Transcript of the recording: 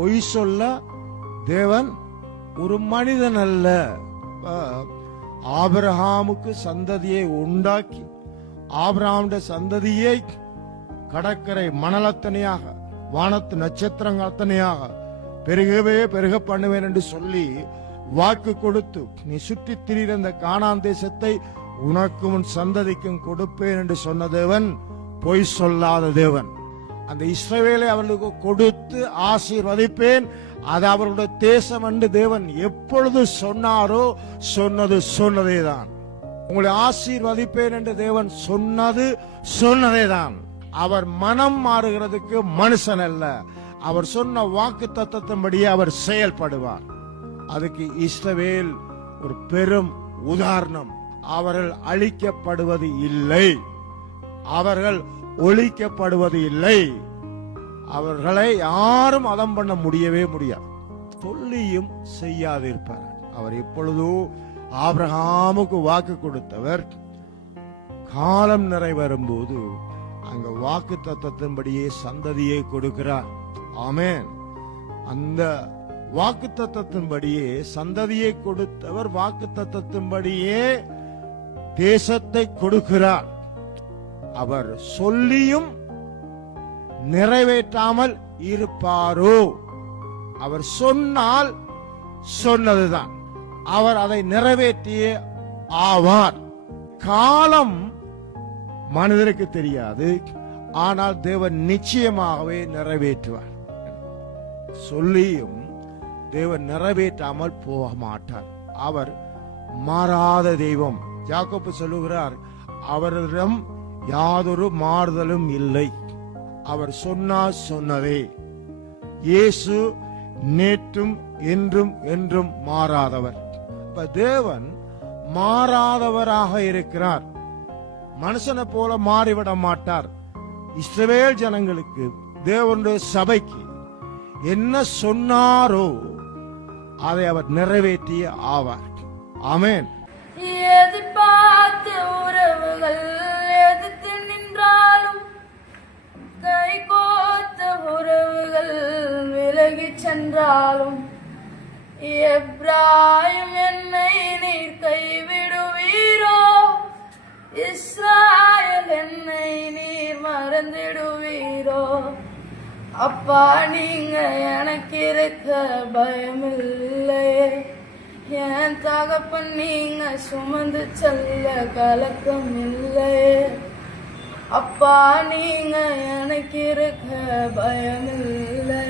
பொய் சொல்ல தேவன் ஒரு மனிதன் அல்ல. ஆபிரகாமுக்கு சந்ததியை உண்டாக்கி ஆபிரகாமுடைய சந்ததியை கடற்கரை மணலத்தனையாக வானத்து நட்சத்திரங்கள் அத்தனையாக பெருகவே பெருக பண்ணுவேன் என்று சொல்லி வாக்கு கொடுத்து, நீ சுற்றி திரிகிற இந்த கானான் தேசத்தை உனக்கும் உன் சந்ததிக்கும் கொடுப்பேன் என்று சொன்ன தேவன் பொய் சொல்லாத தேவன். அந்த இஸ்ரவேலை அவர்களுக்கு கொடுத்து ஆசீர்வதிப்பேன், அது அவர்களுடைய தேசம் என்று தேவன் எப்பொழுது சொன்னாரோ சொன்னது சொன்னதேதான். உங்களை ஆசீர்வதிப்பேன் என்று தேவன் சொன்னது சொன்னதேதான். அவர் மனம் மாறுகிறதுக்கு மனுஷன் அல்ல. அவர் சொன்ன வாக்கு தத்தத்தின்படியே அவர் செயல்படுவார். அதுக்கு இஸ்ரவேல் ஒரு பெரும் உதாரணம். அவர்கள் அழிக்கப்படுவது இல்லை, அவர்கள் ஒழிக்கப்படுவது இல்லை. அவர்களை யாரும் அதம் பண்ண முடியவே முடியாது. சொல்லியும் செய்யாதிருப்பார். அவர் எப்பொழுதோ ஆபிரகாமுக்கு வாக்கு கொடுத்தவர் காலம் நிறைவேறும் போது அங்க வாக்கு தத்தத்தின்படியே சந்ததியை கொடுக்கிறார். ஆமென். அந்த வாக்கு தத்தத்தின்படியே சந்ததியை கொடுத்தவர் வாக்கு தத்தத்தின்படியே தேசத்தை கொடுக்கிறார். அவர் சொல்லியும் நிறைவேற்றாமல் இருப்பாரோ? அவர் சொன்னால் சொன்னதுதான், அவர் அதை நிறைவேற்றியே ஆவார். காலம் மனிதருக்கு தெரியாது, ஆனால் தேவன் நிச்சயமாகவே நிறைவேற்றுவார். சொல்லியும் தேவன் நிறைவேற்றாமல் போக மாட்டார். அவர் மாறாத தெய்வம். யாக்கோபு சொல்லுகிறார், அவரிடம் யாதொரு மாறுதலும் இல்லை. அவர் சொன்னார் சொன்னதே. இயேசு நேற்றும் என்றும் என்றும் மாறாதவர். தேவன் மாறாதவராக இருக்கிறார். மனுஷனை போல மாறிவிட மாட்டார். இஸ்ரவேல் ஜனங்களுக்கு, தேவனுடைய சபைக்கு என்ன சொன்னாரோ அதை அவர் நிறைவேற்றிய ஆவார். ஆமென். எதிர்பார்த்த உறவுகள் எதிர்த்து நின்றாலும், கை கோத்த உறவுகள் விலகி சென்றாலும், எப்ராயிம் என்னை நீர் கைவிடுவீரோ, இஸ்ராயேல் என்னை நீர் மறந்திடுவீரோ? அப்பா, நீங்க எனக்கு இருக்க பயமில்லை. என் தகப்பன் நீங்க சுமந்து செல்ல கலக்கம் இல்லை. அப்பா, நீங்க எனக்கு இருக்க பயமில்லை.